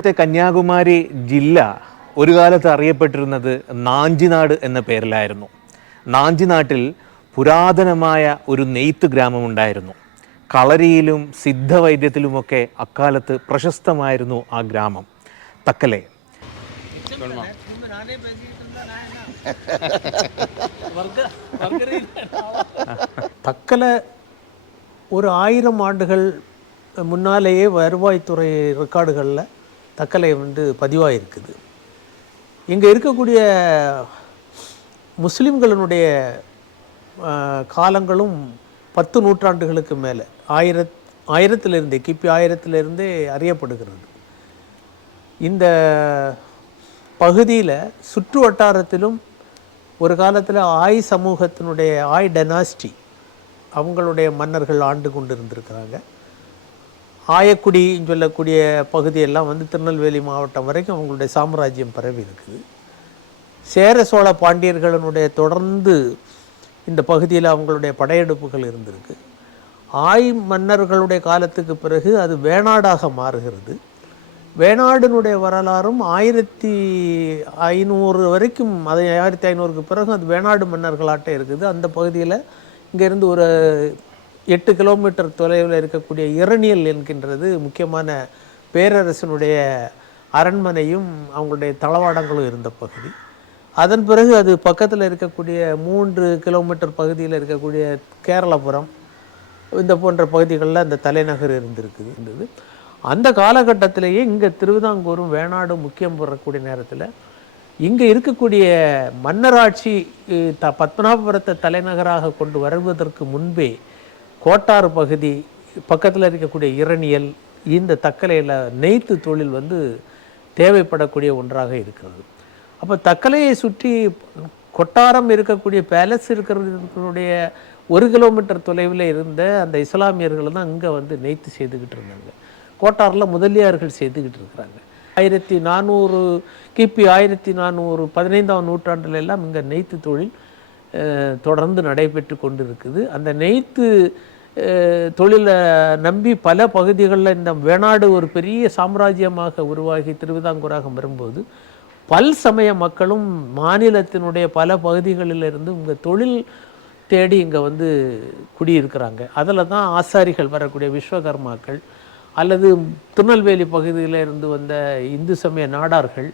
ഇന്നത്തെ കന്യാകുമാരി ജില്ല ഒരു കാലത്ത് അറിയപ്പെട്ടിരുന്നത് നാഞ്ചിനാട് എന്ന പേരിലായിരുന്നു നാഞ്ചിനാട്ടിൽ പുരാതനമായ ഒരു നെയ്ത്ത് ഗ്രാമമുണ്ടായിരുന്നു കളരിയിലും സിദ്ധവൈദ്യത്തിലുമൊക്കെ അക്കാലത്ത് പ്രശസ്തമായിരുന്നു ആ ഗ്രാമം തക്കലെ தக்கலை ஒரு ஆயிரம் ஆண்டுகள் முன்னாலேயே வருவாய்த்துறை ரெக்கார்டுகளில் தக்கலை வந்து பதிவாயிருக்குது. இங்கே இருக்கக்கூடிய முஸ்லீம்களினுடைய காலங்களும் பத்து நூற்றாண்டுகளுக்கு மேலே ஆயிரத் ஆயிரத்திலிருந்து கிபி ஆயிரத்திலிருந்தே அறியப்படுகிறது. இந்த பகுதியில் சுற்று வட்டாரத்திலும் ஒரு காலத்தில் ஆய் சமூகத்தினுடைய ஆய் டெனாஸ்டி அவங்களுடைய மன்னர்கள் ஆண்டு கொண்டு இருந்திருக்கிறாங்க ஆயக்குடின்னு சொல்லக்கூடிய பகுதியெல்லாம் வந்து திருநெல்வேலி மாவட்டம் வரைக்கும் அவங்களுடைய சாம்ராஜ்யம் பரவி இருக்குது. சேர சோழ பாண்டியர்களுடைய தொடர்ந்து இந்த பகுதியில் அவங்களுடைய படையெடுப்புகள் இருந்திருக்கு. ஆய் மன்னர்களுடைய காலத்துக்கு பிறகு அது வேணாடாக மாறுகிறது. வேணாடினுடைய வரலாறும் ஆயிரத்தி ஐநூறு வரைக்கும் அது ஆயிரத்தி ஐநூறுக்கு பிறகு அது வேணாடு மன்னர்களாட்ட இருக்குது. அந்த பகுதியில் இங்கேருந்து ஒரு எட்டு கிலோமீட்டர் தொலைவில் இருக்கக்கூடிய இரணியல் என்கின்றது முக்கியமான பேரரசனுடைய அரண்மனையும் அவங்களுடைய தளவாடங்களும் இருந்த பகுதி. அதன் பிறகு அது பக்கத்தில் இருக்கக்கூடிய மூன்று கிலோமீட்டர் பகுதியில் இருக்கக்கூடிய கேரளபுரம் இந்த போன்ற பகுதிகளில் அந்த தலைநகர் இருந்திருக்குது. இருந்தது அந்த காலகட்டத்திலேயே இங்கே திருவிதாங்கூரும் வேணாடும் முக்கியம் பெறக்கூடிய நேரத்தில் இங்கே இருக்கக்கூடிய மன்னராட்சி த பத்மநாபபுரத்தை தலைநகராக கொண்டு வருவதற்கு முன்பே கோட்டாறு பகுதி பக்கத்தில் இருக்கக்கூடிய இரணியல் இந்த தக்கலையில் நெய்த்து தொழில் வந்து தேவைப்படக்கூடிய ஒன்றாக இருக்கிறது. அப்போ தக்கலையை சுற்றி கொட்டாரம் இருக்கக்கூடிய பேலஸ் இருக்கிறதுடைய ஒரு கிலோமீட்டர் தொலைவில் இருந்த அந்த இஸ்லாமியர்கள் தான் இங்கே வந்து நெய்த்து செய்துக்கிட்டு இருந்தாங்க. கோட்டாரில் முதலியார்கள் செய்துக்கிட்டு இருக்கிறாங்க. ஆயிரத்தி நானூறு கிபி ஆயிரத்தி நானூறு பதினைந்தாம் நூற்றாண்டுல எல்லாம் இங்கே நெய்த்து தொழில் தொடர்ந்து நடைபெற்று கொண்டு இருக்குது அந்த நெய்த்து தொழிலை நம்பி பல பகுதிகளில் இந்த வேணாடு ஒரு பெரிய சாம்ராஜ்யமாக உருவாகி திருவிதாங்கூராக வரும்போது பல் சமய மக்களும் மாநிலத்தினுடைய பல பகுதிகளிலிருந்து இங்கே தொழில் தேடி இங்கே வந்து குடியிருக்கிறாங்க. அதில் தான் ஆசாரிகள் வரக்கூடிய விஸ்வகர்மாக்கள் அல்லது திருநெல்வேலி பகுதியில் இருந்து வந்த இந்து சமய நாடார்கள்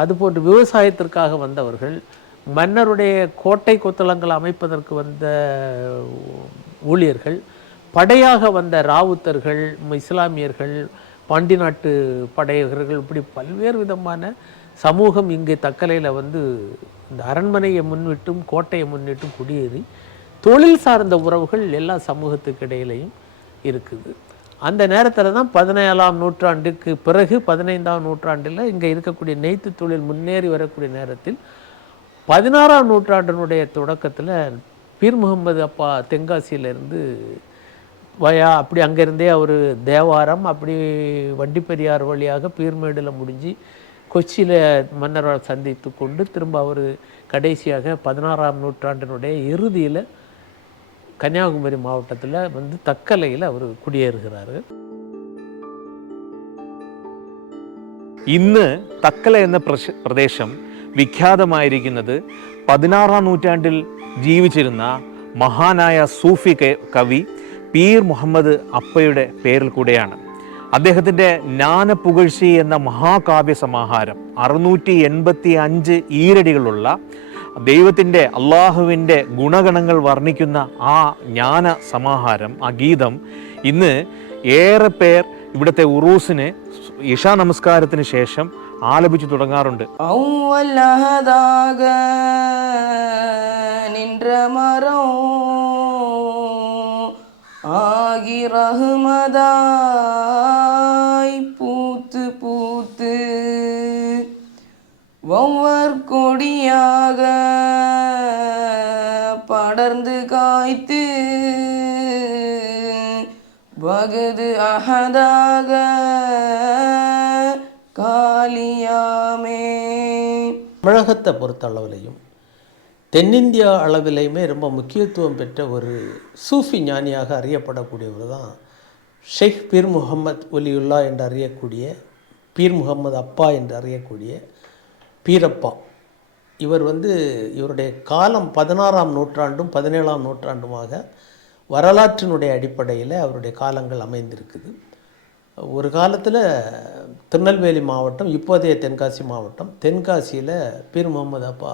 அதுபோன்று விவசாயத்திற்காக வந்தவர்கள் மன்னருடைய கோட்டை கொத்தளங்கள் அமைப்பதற்கு வந்த ஊழியர்கள் படையாக வந்த ராவுத்தர்கள் இஸ்லாமியர்கள் பாண்டி நாட்டு படையர்கள் இப்படி பல்வேறு விதமான சமூகம் இங்கே தக்கலையில் வந்து இந்த அரண்மனையை முன்னிட்டும் கோட்டையை முன்னிட்டும் குடியேறி தொழில் சார்ந்த உறவுகள் எல்லா சமூகத்துக்கு இடையிலையும் இருக்குது. அந்த நேரத்தில் தான் பதினேழாம் நூற்றாண்டுக்கு பிறகு பதினைந்தாம் நூற்றாண்டில் இங்கே இருக்கக்கூடிய நெய்த்து தொழில் முன்னேறி வரக்கூடிய நேரத்தில் பதினாறாம் நூற்றாண்டினுடைய தொடக்கத்தில் பீர் முகமது அப்பா தென்காசியிலேருந்து வயா அப்படி அங்கேருந்தே அவர் தேவாரம் அப்படி வண்டிப்பெரியார் வழியாக பீர்மேடில் முடிஞ்சு கொச்சியில் மன்னரை சந்தித்து கொண்டு திரும்ப அவர் கடைசியாக பதினாறாம் நூற்றாண்டினுடைய இறுதியில் கன்னியாகுமரி மாவட்டத்தில் வந்து தக்கலையில் அவர் குடியேறுகிறாரு ഇന്ന് തക്കല എന്ന പ്രശ- പ്രദേശം വിഖ്യാതമായിരിക്കുന്നത് പതിനാറാം നൂറ്റാണ്ടിൽ ജീവിച്ചിരുന്ന മഹാനായ സൂഫി കവി പീർ മുഹമ്മദ് അപ്പയുടെ പേരിൽ കൂടെയാണ്. അദ്ദേഹത്തിന്റെ ജ്ഞാനപുകഴ്ചി എന്ന മഹാകാവ്യ സമാഹാരം അറുന്നൂറ്റി എൺപത്തി അഞ്ച് ഈരടികളുള്ള ദൈവത്തിന്റെ അള്ളാഹുവിന്റെ ഗുണഗണങ്ങൾ വർണിക്കുന്ന ആ ജ്ഞാന സമാഹാരം ആ ഗീതം ഇന്ന് ഏറെ പേർ ഇവിടുത്തെ ഉറൂസിന് ഇഷാ നമസ്കാരത്തിന് ശേഷം ആലപിച്ചു തുടങ്ങാറുണ്ട് அவ்வல்லதாக நின்ற மரம் ஆகி ரஹ்மதாய் பூத்து பூத்து ஒவ்வொரு கொடியாக படர்ந்து காய்த்து வகுது அகதாக காலியாமே தமிழகத்தை பொறுத்த அளவிலையும் தென்னிந்தியா அளவிலையுமே ரொம்ப முக்கியத்துவம் பெற்ற ஒரு சூஃபி ஞானியாக அறியப்படக்கூடியவர் தான் ஷேக் பீர் முகமது ஒலியுல்லா என்று அறியக்கூடிய பீர் முகமது அப்பா என்று அறியக்கூடிய பீரப்பா. இவர் வந்து இவருடைய காலம் பதினாறாம் நூற்றாண்டும் பதினேழாம் நூற்றாண்டுமாக வரலாற்றினுடைய அடிப்படையில் அவருடைய காலங்கள் அமைந்திருக்குது. ஒரு காலத்தில் திருநெல்வேலி மாவட்டம் இப்போதைய தென்காசி மாவட்டம். தென்காசியில் பீர் முகமது அப்பா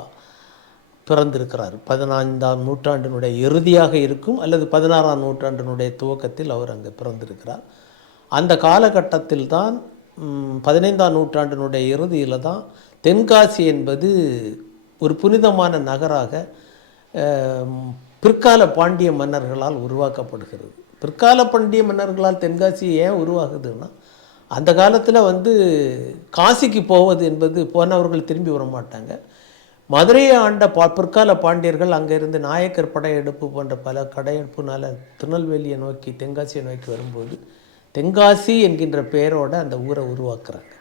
பிறந்திருக்கிறார். பதினைந்தாம் நூற்றாண்டினுடைய இறுதியாக இருக்கும் அல்லது பதினாறாம் நூற்றாண்டினுடைய துவக்கத்தில் அவர் அங்கே பிறந்திருக்கிறார். அந்த காலகட்டத்தில் தான் பதினைந்தாம் நூற்றாண்டினுடைய இறுதியில் தான் தென்காசி என்பது ஒரு புனிதமான நகராக பிற்கால பாண்டிய மன்னர்களால் உருவாக்கப்படுகிறது. பிற்கால பாண்டிய மன்னர்களால் தென்காசி ஏன் உருவாகுதுன்னா அந்த காலத்தில் வந்து காசிக்கு போவது என்பது போனவர்கள் திரும்பி வர மாட்டாங்க மதுரையை ஆண்ட பா பிற்கால பாண்டியர்கள் அங்கேருந்து நாயக்கர் படையெடுப்பு போன்ற பல கடையெடுப்புனால திருநெல்வேலியை நோக்கி தென்காசியை நோக்கி வரும்போது தென்காசி என்கின்ற பெயரோடு அந்த ஊரை உருவாக்குறாங்க.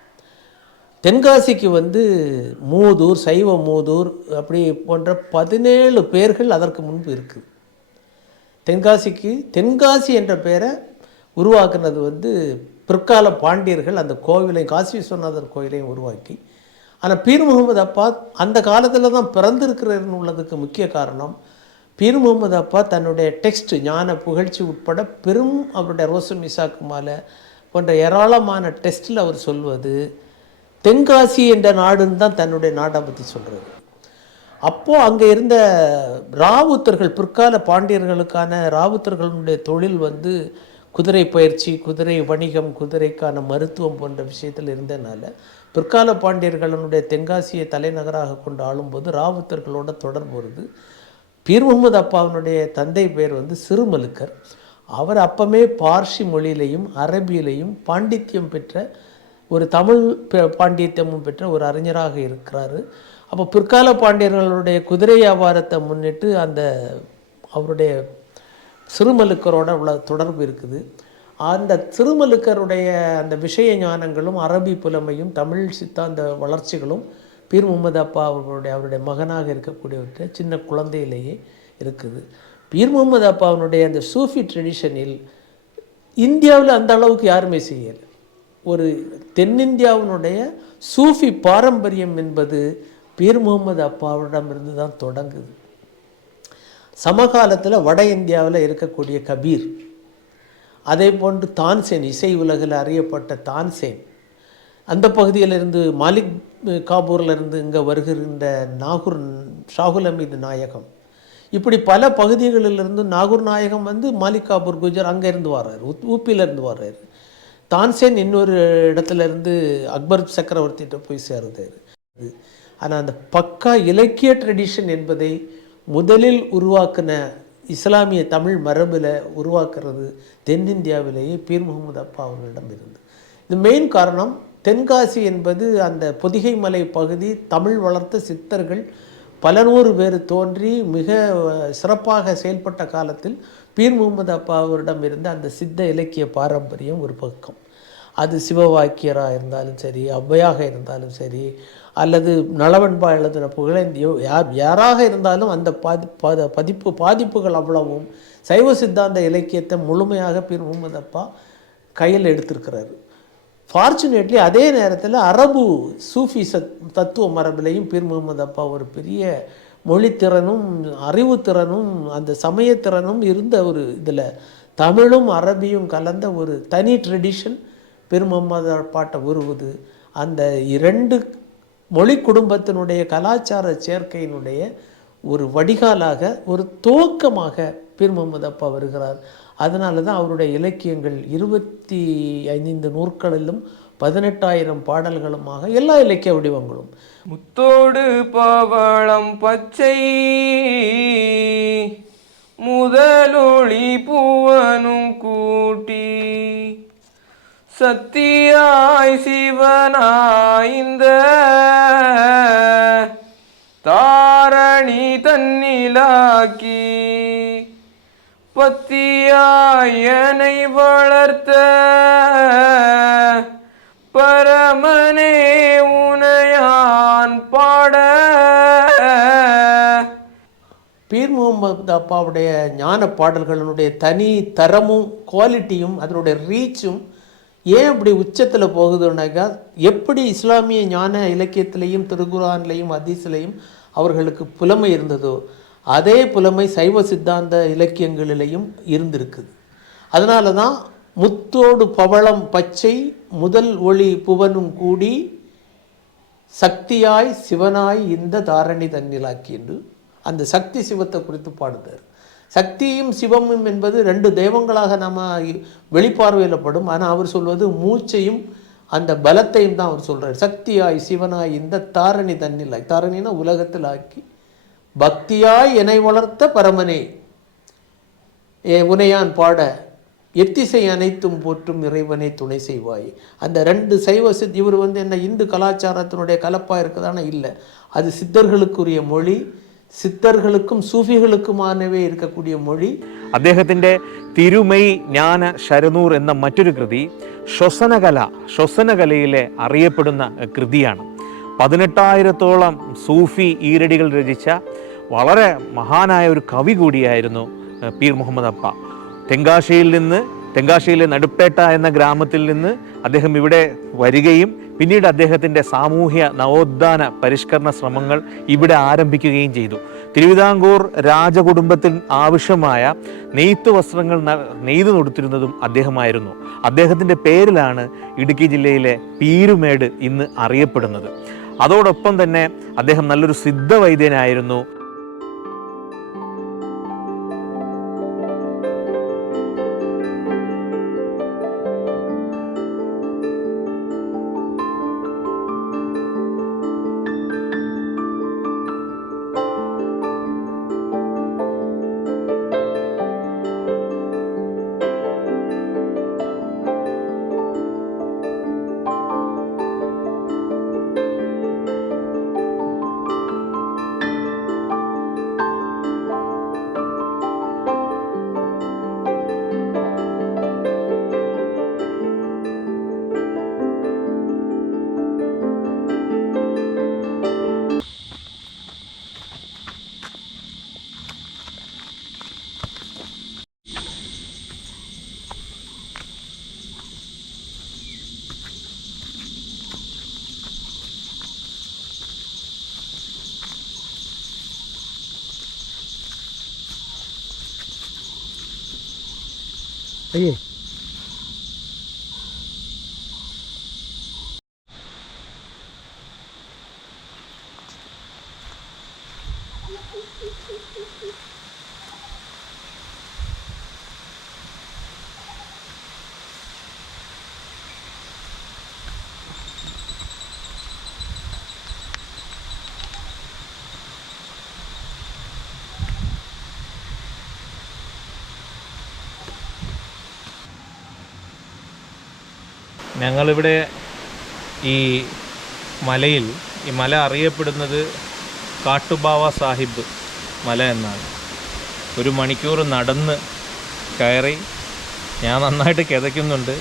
தென்காசிக்கு வந்து மூதூர் சைவ மூதூர் அப்படி போன்ற பதினேழு பேர்கள் அதற்கு முன்பு இருக்குது. தென்காசிக்கு தென்காசி என்ற பெயரை உருவாக்குனது வந்து பிற்கால பாண்டியர்கள் அந்த கோவிலை காசி விஸ்வநாதர் கோயிலையும் உருவாக்கி. ஆனால் பீர் முகமது அப்பா அந்த காலத்தில் தான் பிறந்திருக்கிறன்னு உள்ளதுக்கு முக்கிய காரணம் பீர் முகமது அப்பா தன்னுடைய டெக்ஸ்ட் ஞான புகழ்ச்சி உட்பட பெரும் அவருடைய ரோசம் இசாக்கு மாலை போன்ற ஏராளமான டெஸ்ட்டில் அவர் சொல்வது தென்காசி என்ற நாடுன்னு தான் தன்னுடைய நாட்டை பற்றி சொல்கிறது அப்போது அங்கே இருந்த ராவுத்தர்கள் பிற்கால பாண்டியர்களுக்கான ராவுத்தர்களுடைய தொழில் வந்து குதிரை பயிற்சி குதிரை வணிகம் குதிரைக்கான மருத்துவம் போன்ற விஷயத்தில் இருந்தனால பிற்கால பாண்டியர்களுடைய தென்காசியை தலைநகராக கொண்டு ஆளும்போது ராவுத்தர்களோட தொடர்பு வருது. பீர் முகமது அப்பாவினுடைய தந்தை பேர் வந்து சிறுமலுக்கர். அவர் அப்பமே பார்சி மொழியிலையும் அரபியிலையும் பாண்டித்யம் பெற்ற ஒரு தமிழ் பாண்டித்யமும் பெற்ற ஒரு அறிஞராக இருக்கிறாரு. அப்போ பிற்கால பாண்டியர்களுடைய குதிரை வியாபாரத்தை முன்னிட்டு அந்த அவருடைய சிறுமலுக்கரோட உள்ள தொடர்பு இருக்குது. அந்த சிறுமலுக்கருடைய அந்த விஷய ஞானங்களும் அரபி புலமையும் தமிழ் சித்தாந்த வளர்ச்சிகளும் பீர் முகமது அப்பா அவர்களுடைய அவருடைய மகனாக இருக்கக்கூடியவற்றை சின்ன குழந்தையிலேயே இருக்குது. பீர் முகமது அப்பாவினுடைய அந்த சூஃபி ட்ரெடிஷனில் இந்தியாவில் அந்த அளவுக்கு யாருமே செய்யலை. ஒரு தென்னிந்தியாவினுடைய சூஃபி பாரம்பரியம் என்பது பீர் முகமது அப்பாவிடமிருந்து தான் தொடங்குது. சமகாலத்தில் வட இந்தியாவில் இருக்கக்கூடிய கபீர் அதே போன்று தான்சேன் இசை உலகில் அறியப்பட்ட தான்சேன் அந்த பகுதியிலிருந்து மாலிக் காபூர்லேருந்து இங்கே வருகின்ற நாகூர் ஷாகுல் அமீது நாயகம். இப்படி பல பகுதிகளிலிருந்து நாகூர் நாயகம் வந்து மாலிக் காபூர் குஜர் அங்கே இருந்து வர்றாரு உத் ஊப்பியிலேருந்து வர்றாரு. தான்சேன் இன்னொரு இடத்துல இருந்து அக்பர் சக்கரவர்த்திகிட்ட போய் சேருதாரு ஆனால் அந்த பக்கா இலக்கிய ட்ரெடிஷன் என்பதை முதலில் உருவாக்கின இஸ்லாமிய தமிழ் மரபில் உருவாக்குறது தென்னிந்தியாவிலேயே பீர் முகமது அப்பா அவர்களிடம் இருந்து. இது மெயின் காரணம். தென்காசி என்பது அந்த பொதிகை மலை பகுதி தமிழ் வளர்த்த சித்தர்கள் பல நூறு பேர் தோன்றி மிக சிறப்பாக செயல்பட்ட காலத்தில் பீர் முகமது அப்பா அவரிடம் இருந்த அந்த சித்த இலக்கிய பாரம்பரியம் ஒரு பக்கம். அது சிவவாக்கியராக இருந்தாலும் சரி ஔவையாக இருந்தாலும் சரி அல்லது நலவன்பா எழுதின புகழேந்தியோ யார் யாராக இருந்தாலும் அந்த பாதி பாத பதிப்பு பாதிப்புகள் அவ்வளவும் சைவ சித்தாந்த இலக்கியத்தை முழுமையாக பீர் முகமது அப்பா கையில் எடுத்திருக்கிறாரு. ஃபார்ச்சுனேட்லி அதே நேரத்தில் அரபு சூஃபி சத் தத்துவ மரபிலையும் பீர் முகமது அப்பா ஒரு பெரிய மொழித்திறனும் அறிவுத்திறனும் அந்த சமயத்திறனும் இருந்த ஒரு இதில் தமிழும் அரபியும் கலந்த ஒரு தனி ட்ரெடிஷன் பீர் பாட்டை உருவுது. அந்த இரண்டு மொழி குடும்பத்தினுடைய கலாச்சார சேர்க்கையினுடைய ஒரு வடிகாலாக ஒரு துவக்கமாக பீர் முகமது அப்பா வருகிறார். அதனால தான் அவருடைய இலக்கியங்கள் இருபத்தி ஐந்து நூற்களிலும் பதினெட்டாயிரம் பாடல்களுமாக எல்லா இலக்கிய வடிவங்களும். முத்தோடு பவளம் பச்சை முதலொளி பூவனும் கூட்டி சத்தியாய் சிவனாய்ந்த தாரணி தன்னிலாக்கி பத்தியாயனை வளர்த்த பரமனே உனையான் பாட. பீர் முகமது அப்பாவுடைய ஞான பாடல்களினுடைய தனி தரமும் குவாலிட்டியும் அதனுடைய ரீச்சும் ஏன் அப்படி உச்சத்தில் போகுதுன்னாக்கா எப்படி இஸ்லாமிய ஞான இலக்கியத்திலையும் திருக்குறான்லையும் அதிசிலையும் அவர்களுக்கு புலமை இருந்ததோ அதே புலமை சைவ சித்தாந்த இலக்கியங்களிலையும் இருந்திருக்குது. அதனால தான் முத்தோடு பவளம் பச்சை முதல் ஒளி புவனும் கூடி சக்தியாய் சிவனாய் இந்த தாரணி தன்னிலாக்கி என்று அந்த சக்தி சிவத்தை குறித்து பாடுதார். சக்தியும் சிவமும் என்பது ரெண்டு தெய்வங்களாக நம்ம வெளிப்பார்வையில் படும் ஆனால் அவர் சொல்வது மூச்சையும் அந்த பலத்தையும் தான் அவர் சொல்கிறார் சக்தியாய் சிவனாய் இந்த தாரணி தன்னிலாய் தாரணினா உலகத்தில் ஆக்கி பக்தியாய் என்னை வளர்த்த பரமனே. ஏ உனையான் பாட எத்திசை அனைத்தும் போற்றும் இறைவனை துணை செய்வாய். அந்த ரெண்டு சைவ சித் இவர் வந்து என்ன இந்து கலாச்சாரத்தினுடைய கலப்பாக இருக்குதானா? இல்லை. அது சித்தர்களுக்குரிய மொழி சித்தர்களுக்கும் சூஃபிகளுக்குமானவே இருக்கக்கூடிய மொழி അദ്ദേഹത്തിൻ്റെ തിരുമൈ ജ്ഞാന ശരനൂർ എന്ന മറ്റൊരു കൃതി ശ്വസനകല ശ്വസനകലയിലെ അറിയപ്പെടുന്ന കൃതിയാണ് പതിനെട്ടായിരത്തോളം സൂഫി ഈരടികൾ രചിച്ച വളരെ മഹാനായ ഒരു കവി കൂടിയായിരുന്നു ഏഹ്, പീർ മുഹമ്മദ് അപ്പ തെങ്കാശിയിൽ നിന്ന് തെങ്കാശിയിലെ നടുപ്പേട്ട എന്ന ഗ്രാമത്തിൽ നിന്ന് അദ്ദേഹം ഇവിടെ വരികയും പിന്നീട് അദ്ദേഹത്തിന്റെ സാമൂഹ്യ നവോത്ഥാന പരിഷ്കരണ ശ്രമങ്ങൾ ഇവിടെ ആരംഭിക്കുകയും ചെയ്തു. തിരുവിതാംകൂർ രാജകുടുംബത്തിൽ ആവശ്യമായ നെയ്ത്ത് വസ്ത്രങ്ങൾ നെയ്തു കൊടുത്തിരുന്നതും അദ്ദേഹമായിരുന്നു. അദ്ദേഹത്തിന്റെ പേരിലാണ് ഇടുക്കി ജില്ലയിലെ പീരുമേട് ഇന്ന് അറിയപ്പെടുന്നത്. അതോടൊപ്പം തന്നെ അദ്ദേഹം നല്ലൊരു സിദ്ധവൈദ്യനായിരുന്നു. ഞങ്ങളിവിടെ ഈ മലയിൽ ഈ മല അറിയപ്പെടുന്നത് കാട്ടുബാവ സാഹിബ് മല എന്നാണ്. ഒരു മണിക്കൂർ നടന്ന് കയറി ഞാൻ നന്നായിട്ട് കിതയ്ക്കുന്നുണ്ട്.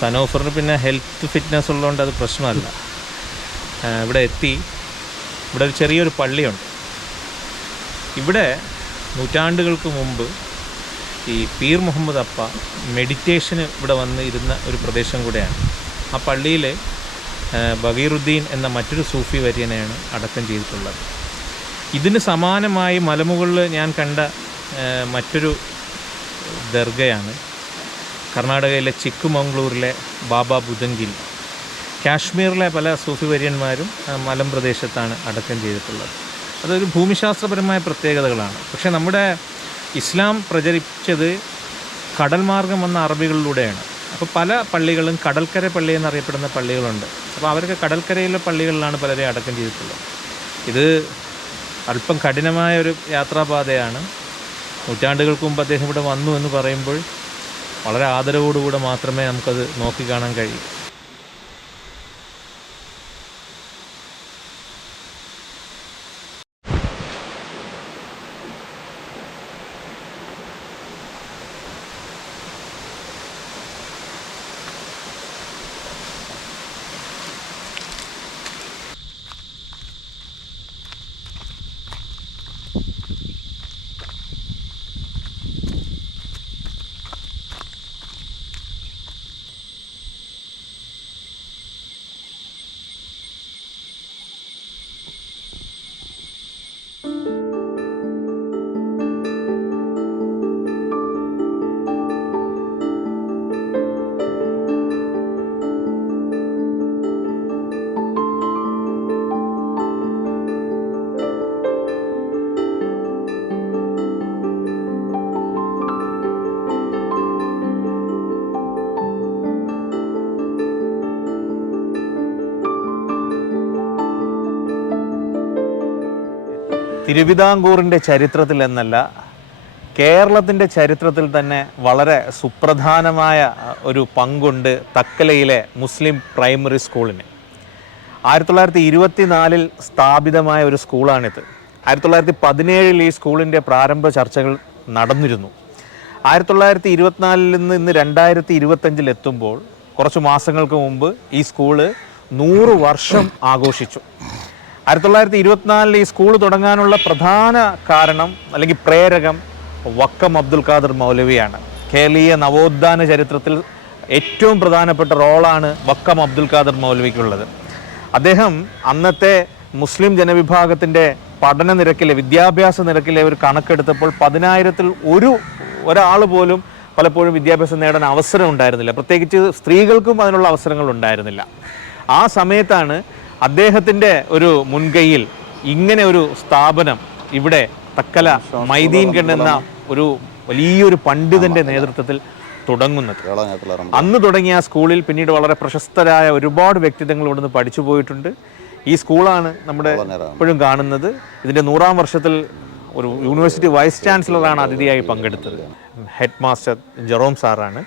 സനോഫറിന് പിന്നെ ഹെൽത്ത് ഫിറ്റ്നസ് ഉള്ളതുകൊണ്ട് അത് പ്രശ്നമല്ല. ഇവിടെ എത്തി. ഇവിടെ ഒരു ചെറിയൊരു പള്ളിയുണ്ട്. ഇവിടെ നൂറ്റാണ്ടുകൾക്ക് മുമ്പ് ഈ പീർ മുഹമ്മദ് അപ്പ മെഡിറ്റേഷന് ഇവിടെ വന്ന് ഇരുന്ന ഒരു പ്രദേശം കൂടെയാണ്. ആ പള്ളിയിൽ ബഗീറുദ്ദീൻ എന്ന മറ്റൊരു സൂഫി വര്യനെയാണ് അടക്കം ചെയ്തിട്ടുള്ളത്. ഇതിന് സമാനമായി മലമുകളിൽ ഞാൻ കണ്ട മറ്റൊരു ദർഗയാണ്. കർണാടകയിലെ ചിക്കുമംഗ്ലൂരിലെ ബാബ ബുദൻഗിൽ കാശ്മീരിലെ പല സൂഫി വര്യന്മാരും മലം പ്രദേശത്താണ് അടക്കം ചെയ്തിട്ടുള്ളത്. അതൊരു ഭൂമിശാസ്ത്രപരമായ പ്രത്യേകതകളാണ്. പക്ഷേ നമ്മുടെ ഇസ്ലാം പ്രചരിച്ചത് കടൽ മാർഗം വന്ന അറബികളിലൂടെയാണ്. അപ്പോൾ പല പള്ളികളും കടൽക്കര പള്ളി എന്നറിയപ്പെടുന്ന പള്ളികളുണ്ട്. അപ്പോൾ അവർക്ക് കടൽക്കരയിലെ പള്ളികളിലാണ് പലരെ അടക്കം ചെയ്തിട്ടുള്ളത്. ഇത് അല്പം കഠിനമായ ഒരു യാത്രാപാതയാണ്. നൂറ്റാണ്ടുകൾക്ക് മുമ്പ് അദ്ദേഹം ഇവിടെ വന്നു എന്ന് പറയുമ്പോൾ വളരെ ആദരവോടുകൂടെ മാത്രമേ നമുക്കത് നോക്കിക്കാണാൻ കഴിയൂ. തിരുവിതാംകൂറിന്റെ ചരിത്രത്തിൽ എന്നല്ല കേരളത്തിന്റെ ചരിത്രത്തിൽ തന്നെ വളരെ സുപ്രധാനമായ ഒരു പങ്കുണ്ട് തക്കലയിലെ മുസ്ലിം പ്രൈമറി സ്കൂളിന്. ആയിരത്തി തൊള്ളായിരത്തി ഇരുപത്തിനാലിൽ സ്ഥാപിതമായ ഒരു സ്കൂളാണിത്. ആയിരത്തി തൊള്ളായിരത്തി പതിനേഴിൽ ഈ സ്കൂളിന്റെ പ്രാരംഭ ചർച്ചകൾ നടന്നിരുന്നു. ആയിരത്തി തൊള്ളായിരത്തി ഇരുപത്തിനാലിൽ നിന്ന് ഇന്ന് രണ്ടായിരത്തി ഇരുപത്തഞ്ചിൽ എത്തുമ്പോൾ കുറച്ച് മാസങ്ങൾക്ക് മുമ്പ് ഈ സ്കൂൾ നൂറ് വർഷം ആഘോഷിച്ചു. ആയിരത്തി തൊള്ളായിരത്തി ഇരുപത്തിനാലിൽ ഈ സ്കൂൾ തുടങ്ങാനുള്ള പ്രധാന കാരണം അല്ലെങ്കിൽ പ്രേരകം വക്കം അബ്ദുൽ ഖാദർ മൗലവിയാണ്. കേരളീയ നവോത്ഥാന ചരിത്രത്തിൽ ഏറ്റവും പ്രധാനപ്പെട്ട റോളാണ് വക്കം അബ്ദുൽ ഖാദർ മൗലവിക്കുള്ളത്. അദ്ദേഹം അന്നത്തെ മുസ്ലിം ജനവിഭാഗത്തിന്റെ പഠന നിരക്കിലെ വിദ്യാഭ്യാസ നിരക്കിലെ ഒരു കണക്കെടുത്തപ്പോൾ പതിനായിരത്തിൽ ഒരു ഒരാൾ പോലും പലപ്പോഴും വിദ്യാഭ്യാസം നേടാൻ അവസരം ഉണ്ടായിരുന്നില്ല. പ്രത്യേകിച്ച് സ്ത്രീകൾക്കും അതിനുള്ള അവസരങ്ങൾ ഉണ്ടായിരുന്നില്ല. ആ സമയത്താണ് അദ്ദേഹത്തിന്റെ ഒരു മുൻകൈയിൽ ഇങ്ങനെ ഒരു സ്ഥാപനം ഇവിടെ തക്കല മൈദീൻ എന്ന ഒരു വലിയൊരു പണ്ഡിതന്റെ നേതൃത്വത്തിൽ തുടങ്ങുന്നത്. അന്ന് തുടങ്ങിയ ആ സ്കൂളിൽ പിന്നീട് വളരെ പ്രശസ്തരായ ഒരുപാട് വ്യക്തിത്വങ്ങൾ ഇവിടുന്ന് പഠിച്ചു പോയിട്ടുണ്ട്. ഈ സ്കൂളാണ് നമ്മുടെ ഇപ്പോഴും കാണുന്നത്. ഇതിന്റെ നൂറാം വർഷത്തിൽ ഒരു യൂണിവേഴ്സിറ്റി വൈസ് ചാൻസലറാണ് അതിഥിയായി പങ്കെടുത്തത്. ഹെഡ് മാസ്റ്റർ ജെറോം സാറാണ്.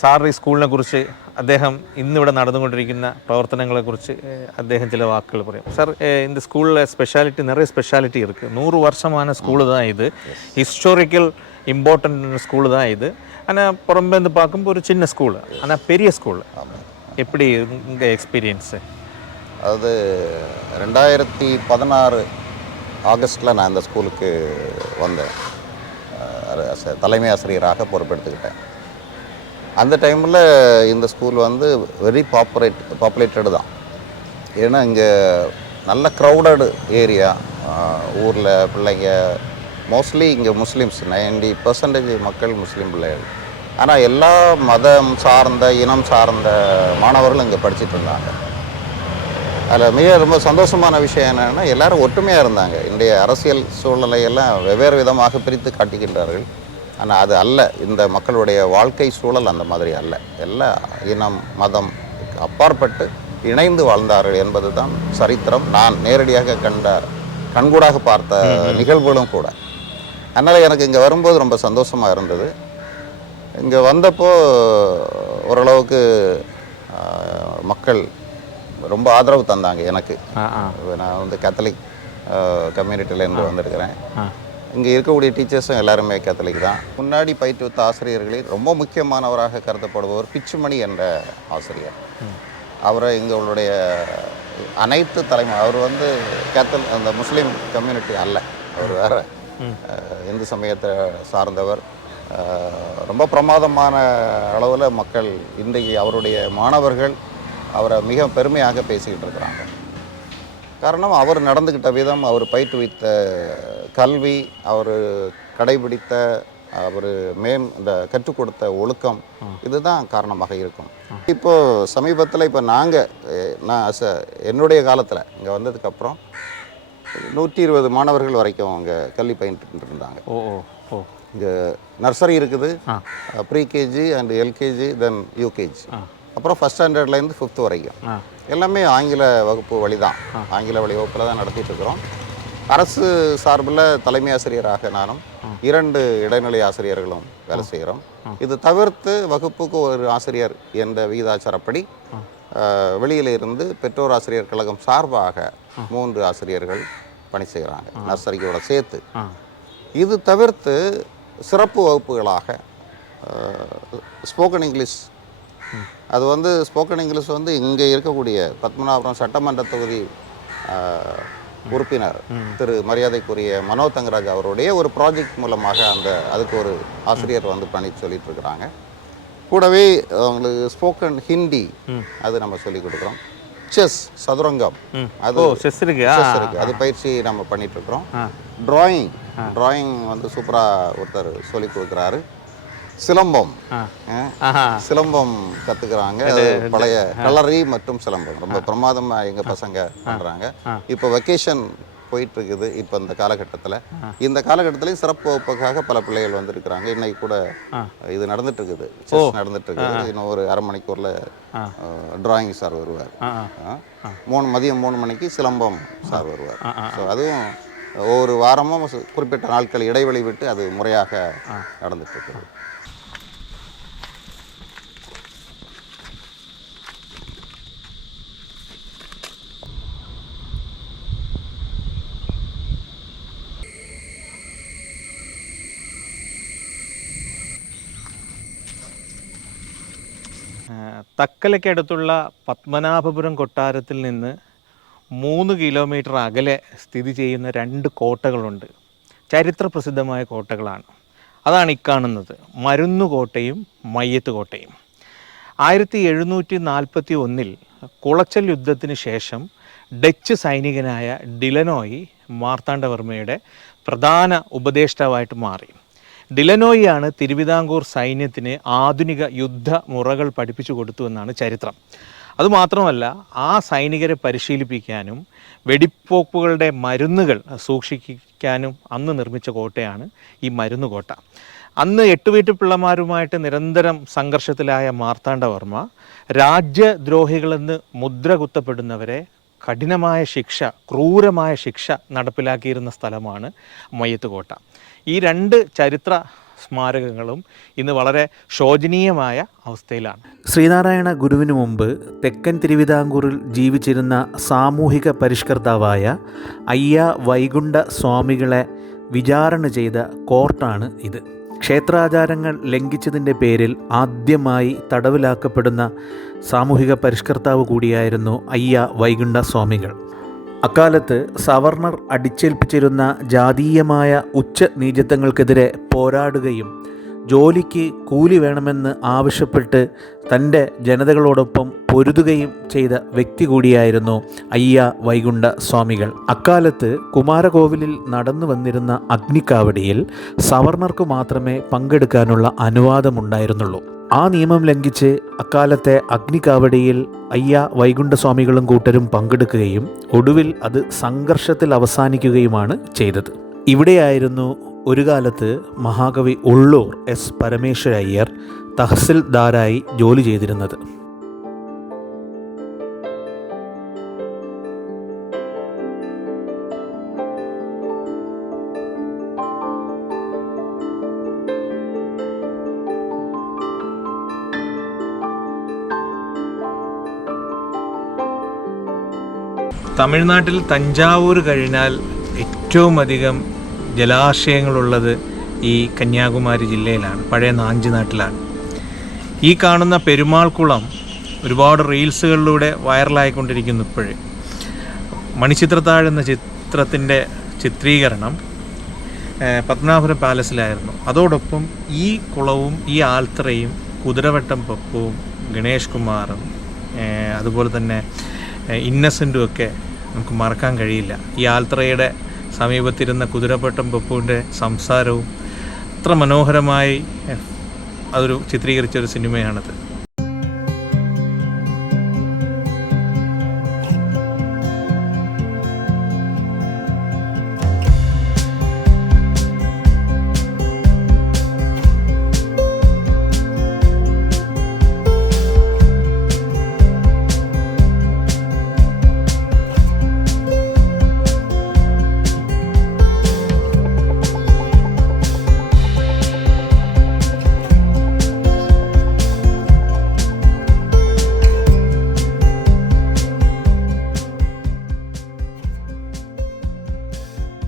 സാർ ഈ സ്കൂളിനെ കുറിച്ച് അദ്ദേഹം ഇന്നിവിടെ നടന്നുകൊണ്ടിരിക്കുന്ന പ്രവർത്തനങ്ങളെക്കുറിച്ച് ഏഹ് അദ്ദേഹം ചില വാക്കുകൾ പറയും സാർ ഏഹ് இந்த ஸ்கூலில் ஸ்பெஷாலிட்டி நிறைய ஸ்பெஷாலிட்டி இருக்குது நூறு வருஷமான ஸ்கூலு தான் இது ஹிஸ்டாரிக்கல் இம்பார்ட்டன்ட் ஸ்கூலு தான் இது ஆனால் புறம்பேந்து பார்க்கும்போது ஒரு சின்ன ஸ்கூலு ஆனால் பெரிய ஸ்கூலு எப்படி உங்கள் எக்ஸ்பீரியன்ஸு அதாவது ரெண்டாயிரத்தி பதினாறு ஆகஸ்ட்டில் நான் இந்த ஸ்கூலுக்கு வந்தேன் அஹ் as a தலைமை ஆசிரியராக பொறுப்பெடுத்துக்கிட்டேன் அந்த டைமில் இந்த ஸ்கூல் வந்து வெரி பாப்புலேட் பாப்புலேட்டடு தான். ஏன்னா இங்கே நல்ல க்ரௌடடு ஏரியா ஊரில் பிள்ளைங்க மோஸ்ட்லி இங்கே முஸ்லீம்ஸ் நைன்டி பர்சன்டேஜ் மக்கள் முஸ்லீம் பிள்ளைகள். ஆனால் எல்லா மதம் சார்ந்த இனம் சார்ந்த மாணவர்களும் இங்கே படிச்சிட்டு இருந்தாங்க. அதில் மிக ரொம்ப சந்தோஷமான விஷயம் என்னென்னா எல்லாரும் ஒற்றுமையாக இருந்தாங்க. இன்றைய அரசியல் சூழ்நிலை எல்லாம் வெவ்வேறு விதமாக பிரித்து காட்டுகின்றார்கள். ஆனால் அது அல்ல. இந்த மக்களுடைய வாழ்க்கை சூழல் அந்த மாதிரி அல்ல. எல்லா இனம் மதம் அப்பாற்பட்டு இணைந்து வாழ்ந்தார்கள் என்பது தான் சரித்திரம். நான் நேரடியாக கண்ட கண்கூடாக பார்த்த நிகழ்வுகளும் கூட. அதனால் எனக்கு இங்கே வரும்போது ரொம்ப சந்தோஷமாக இருந்தது. இங்கே வந்தப்போ ஓரளவுக்கு மக்கள் ரொம்ப ஆதரவு தந்தாங்க எனக்கு. நான் வந்து கேத்தலிக் கம்யூனிட்டிலேருந்து வந்திருக்கிறேன். இங்கே இருக்கக்கூடிய டீச்சர்ஸும் எல்லாருமே கேத்தலிக் தான். முன்னாடி பயிற்றுவித்த ஆசிரியர்களில் ரொம்ப முக்கியமானவராக கருதப்படுபவர் பிச்சுமணி என்ற ஆசிரியர். அவரை எங்களுடைய அனைத்து தலைமை அவர் வந்து கேத்தல் அந்த முஸ்லீம் கம்யூனிட்டி அல்ல. அவர் வேற இந்து சமயத்தை சார்ந்தவர். ரொம்ப பிரமாதமான அளவில் மக்கள் இன்றைக்கு அவருடைய மாணவர்கள் அவரை மிக பெருமையாக பேசிக்கிட்டு இருக்கிறாங்க. காரணம் அவர் நடந்துக்கிட்ட விதம் அவர் பயிற்றுவித்த கல்வி அவர் கடைபிடித்த அவர் மேம் இந்த கற்றுக் கொடுத்த ஒழுக்கம் இதுதான் காரணமாக இருக்கும். இப்போ சமீபத்தில் இப்போ நாங்கள் நான் a- என்னுடைய காலத்தில் இங்கே வந்ததுக்கப்புறம் நூற்றி இருபது மாணவர்கள் வரைக்கும் அங்கே கல்வி பயின்று இருந்தாங்க. ஓ ஓ இங்கே நர்சரி இருக்குது pre KG and LKG then UKG. அப்புறம் ஃபஸ்ட் ஸ்டாண்டர்ட்லேருந்து ஃபிஃப்த் வரைக்கும். எல்லாமே ஆங்கில வகுப்பு வழி தான் ஆங்கில வழி வகுப்பில் தான் நடத்திட்டு இருக்கிறோம். அரசு சார்பில் தலைமை ஆசிரியராக நானும் இரண்டு இடைநிலை ஆசிரியர்களும் வேலை செய்கிறோம். இது தவிர்த்து வகுப்புக்கு ஒரு ஆசிரியர் என்ற விகிதாச்சாரப்படி வெளியில இருந்து பெற்றோர் ஆசிரியர் கழகம் சார்பாக மூன்று ஆசிரியர்கள் பணி செய்கிறாங்க நர்சரியோட சேர்த்து. இது தவிர்த்து சிறப்பு வகுப்புகளாக ஸ்போக்கன் இங்கிலீஷ். அது வந்து ஸ்போக்கன் இங்கிலீஷ் வந்து இங்கே இருக்கக்கூடிய பத்மநாபபுரம் சட்டமன்ற தொகுதி உறுப்பினர் திரு மரியாதைக்குரிய மனோ தங்கராஜ் அவருடைய ஒரு ப்ராஜெக்ட் மூலமாக அந்த அதுக்கு ஒரு ஆசிரியர் வந்து பணி சொல்லிட்டு இருக்கிறாங்க கூடவே அவங்களுக்கு ஸ்போக்கன் ஹிந்தி அது நம்ம சொல்லிக் கொடுக்குறோம். செஸ் சதுரங்கம். அது செஸ் இருக்கு. இருக்கு. அது பயிற்சி நம்ம பண்ணிட்டு இருக்கிறோம் டிராயிங் டிராயிங் வந்து சூப்பராக ஒருத்தர் சொல்லி கொடுக்குறாரு. சிலம்பம். சிலம்பம் கத்துக்கிறாங்க. பழைய கலரி மற்றும் சிலம்பம். ரொம்ப பிரமாதமா எங்க பசங்க பண்றாங்க. இப்போ வெக்கேஷன் போயிட்டு இருக்குது இப்போ இந்த காலகட்டத்தில். இந்த காலகட்டத்திலையும் சிறப்பு வகுப்புக்காக பல பிள்ளைகள் வந்திருக்கிறாங்க. இன்னைக்கு கூட இது நடந்துட்டு இருக்குது செஸ் நடந்துட்டு இருக்குது இன்னும் ஒரு அரை மணிக்கூர்ல டிராயிங் சார் வருவார். மூணு மதியம் மூணு மணிக்கு சிலம்பம் சார் வருவார். ஸோ அதுவும் ஒவ்வொரு வாரமும் குறிப்பிட்ட நாட்கள் இடைவெளி விட்டு அது முறையாக நடந்துட்டு இருக்குது തക്കലയ്ക്കടുത്തുള്ള പത്മനാഭപുരം കൊട്ടാരത്തിൽ നിന്ന് മൂന്ന് കിലോമീറ്റർ അകലെ സ്ഥിതി ചെയ്യുന്ന രണ്ട് കോട്ടകളുണ്ട്. ചരിത്ര പ്രസിദ്ധമായ കോട്ടകളാണ്. അതാണ് ഇക്കാണുന്നത് മരുന്നുകോട്ടയും മയ്യത്ത് കോട്ടയും ആയിരത്തി എഴുന്നൂറ്റി നാൽപ്പത്തി ഒന്നിൽ കുളച്ചൽ യുദ്ധത്തിന് ശേഷം ഡച്ച് സൈനികനായ ഡിലനോയി മാർത്താണ്ഡവർമ്മയുടെ പ്രധാന ഉപദേഷ്ടാവായിട്ട് മാറി. ഡിലനോയിയാണ് തിരുവിതാംകൂർ സൈന്യത്തിന് ആധുനിക യുദ്ധ മുറകൾ പഠിപ്പിച്ചു കൊടുത്തു എന്നാണ് ചരിത്രം. അതുമാത്രമല്ല ആ സൈനികരെ പരിശീലിപ്പിക്കാനും വെടിപ്പോക്കുകളുടെ മരുന്നുകൾ സൂക്ഷിക്കാനും അന്ന് നിർമ്മിച്ച കോട്ടയാണ് ഈ മരുന്ന് കോട്ട അന്ന് എട്ടുവീട്ടു പിള്ളമാരുമായിട്ട് നിരന്തരം സംഘർഷത്തിലായ മാർത്താണ്ഡവർമ്മ രാജ്യദ്രോഹികളെന്ന് മുദ്ര കുത്തപ്പെടുന്നവരെ കഠിനമായ ശിക്ഷ ക്രൂരമായ ശിക്ഷ നടപ്പിലാക്കിയിരുന്ന സ്ഥലമാണ് മയ്യത്ത് കോട്ട ഈ രണ്ട് ചരിത്ര സ്മാരകങ്ങളും ഇന്ന് വളരെ ശോചനീയമായ അവസ്ഥയിലാണ്. ശ്രീനാരായണ ഗുരുവിന് മുമ്പ് തെക്കൻ തിരുവിതാംകൂറിൽ ജീവിച്ചിരുന്ന സാമൂഹിക പരിഷ്കർത്താവായ അയ്യ വൈകുണ്ഠ സ്വാമികളെ വിചാരണ ചെയ്ത കോർട്ടാണ് ഇത്. ക്ഷേത്രാചാരങ്ങൾ ലംഘിച്ചതിന്റെ പേരിൽ ആദ്യമായി തടവിലാക്കപ്പെടുന്ന സാമൂഹിക പരിഷ്കർത്താവ് കൂടിയായിരുന്നു അയ്യ വൈകുണ്ഠ സ്വാമികൾ. അക്കാലത്ത് സവർണർ അടിച്ചേൽപ്പിച്ചിരുന്ന ജാതീയമായ ഉച്ച നീചത്വങ്ങൾക്കെതിരെ പോരാടുകയും ജോലിക്ക് കൂലി വേണമെന്ന് ആവശ്യപ്പെട്ട് തന്റെ ജനതകളോടൊപ്പം പൊരുതുകയും ചെയ്ത വ്യക്തി കൂടിയായിരുന്നു അയ്യ വൈകുണ്ഠ സ്വാമികൾ. അക്കാലത്ത് കുമാരകോവിലിൽ നടന്നു വന്നിരുന്ന അഗ്നിക്കാവടിയിൽ സവർണർക്ക് മാത്രമേ പങ്കെടുക്കാനുള്ള അനുവാദമുണ്ടായിരുന്നുള്ളൂ. ആ നിയമം ലംഘിച്ച് അക്കാലത്തെ അഗ്നികാവടിയിൽ അയ്യ വൈകുണ്ഠസ്വാമികളും കൂട്ടരും പങ്കെടുക്കുകയും ഒടുവിൽ അത് സംഘർഷത്തിൽ അവസാനിക്കുകയുമാണ് ചെയ്തത്. ഇവിടെയായിരുന്നു ഒരു കാലത്ത് മഹാകവി ഉള്ളൂർ എസ് പരമേശ്വര അയ്യർ തഹസിൽദാരായി ജോലി ചെയ്തിരുന്നത്. തമിഴ്നാട്ടിൽ തഞ്ചാവൂർ കഴിഞ്ഞാൽ ഏറ്റവും അധികം ജലാശയങ്ങളുള്ളത് ഈ കന്യാകുമാരി ജില്ലയിലാണ് പഴയ നാഞ്ചി നാട്ടിലാണ്. ഈ കാണുന്ന പെരുമാൾ കുളം ഒരുപാട് റീൽസുകളിലൂടെ വൈറലായിക്കൊണ്ടിരിക്കുന്നു ഇപ്പോഴേ. മണിച്ചിത്രത്താഴ് എന്ന ചിത്രത്തിന്റെ ചിത്രീകരണം പത്മനാഭപുരം പാലസിലായിരുന്നു. അതോടൊപ്പം ഈ കുളവും ഈ ആൽത്തറയും കുതിരവട്ടം പപ്പുവും ഗണേഷ് കുമാറും അതുപോലെ തന്നെ ഇന്നസെന്റും ഒക്കെ നമുക്ക് മറക്കാൻ കഴിയില്ല. ഈ ആൽത്രയുടെ സമീപത്തിരുന്ന കുതിരപ്പട്ടം പപ്പുവിന്റെ സംസാരവും അത്ര മനോഹരമായി അതൊരു ചിത്രീകരിച്ച ഒരു സിനിമയാണത്.